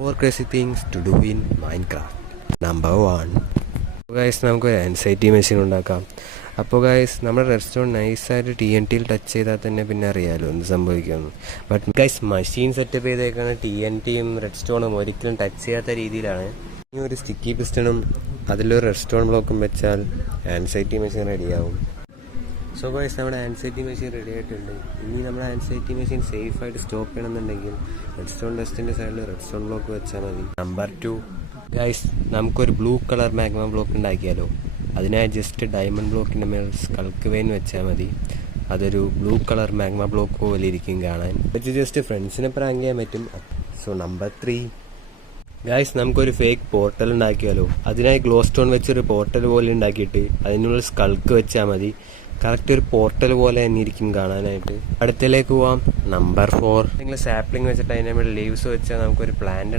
4 crazy things to do in Minecraft. Number 1. Guys നമുക്കൊരു anxiety machine ഉണ്ടാക്കാം. അപ്പോൾ guys നമ്മുടെ റെഡ്സ്റ്റോൺ നൈസായിട്ട് TNTയിൽ ടച്ച് ചെയ്താൽ തന്നെ പിന്നെ അറിയാമല്ലോ എന്ത് സംഭവിക്കുമെന്ന്. ബട്ട് ഗൈസ് മെഷീൻ സെറ്റപ്പ് ചെയ്തേക്കാണ് TNTയും റെഡ്സ്റ്റോണും ഒരിക്കലും ടച്ച് ചെയ്യാത്ത രീതിയിലാണ്. ഇനി ഒരു സ്റ്റിക്കി പിസ്റ്റണും അതിലൊരു റെഡ്സ്റ്റോൺ ബ്ലോക്കും വെച്ചാൽ ആൻസൈറ്റി മെഷീൻ റെഡിയാവും. സോ ഗൈസ് നമ്മുടെ ആൻസൈറ്റി മെഷീൻ റെഡി ആയിട്ടുണ്ട്. ഇനി നമ്മുടെ ആൻസൈറ്റി മെഷീൻ സേഫായിട്ട് സ്റ്റോപ്പ് ചെയ്യണമെന്നുണ്ടെങ്കിൽ റെഡ്സ്റ്റോൺ ഡസ്റ്റിൻ്റെ സൈഡിൽ റെഡ്സ്റ്റോൺ ബ്ലോക്ക് വെച്ചാൽ മതി. നമ്പർ 2 ഗൈസ് നമുക്കൊരു ബ്ലൂ കളർ മാഗ്മ ബ്ലോക്ക് ഉണ്ടാക്കിയാലോ. അതിനായി ജസ്റ്റ് ഡയമണ്ട് ബ്ലോക്കിൻ്റെ മേൽ സ്കൾക്ക് വെയിൻ വെച്ചാൽ മതി. അതൊരു ബ്ലൂ കളർ മാഗ്മ ബ്ലോക്ക് പോലെ ഇരിക്കും കാണാൻ. വെച്ച് ജസ്റ്റ് ഫ്രണ്ട്സിനെ പ്രാങ്ക് ചെയ്യാൻ പറ്റും. സോ നമ്പർ 3 ഗൈസ് നമുക്കൊരു ഫേക്ക് പോർട്ടൽ ഉണ്ടാക്കിയാലോ. അതിനായി ഗ്ലോ സ്റ്റോൺ വെച്ചൊരു പോർട്ടൽ പോലെ ഉണ്ടാക്കിയിട്ട് അതിനുള്ള സ്കൾക്ക് വെച്ചാൽ മതി. കറക്റ്റ് ഒരു പോർട്ടൽ പോലെ തന്നെ ഇരിക്കും കാണാനായിട്ട്. അടുത്തേക്ക് പോവാം. നമ്പർ 4 നിങ്ങൾ സാപ്ലിംഗ് വെച്ചിട്ട് അതിൻ്റെ മേലെ ലീവ്സ് വെച്ചാൽ നമുക്കൊരു പ്ലാന്റ്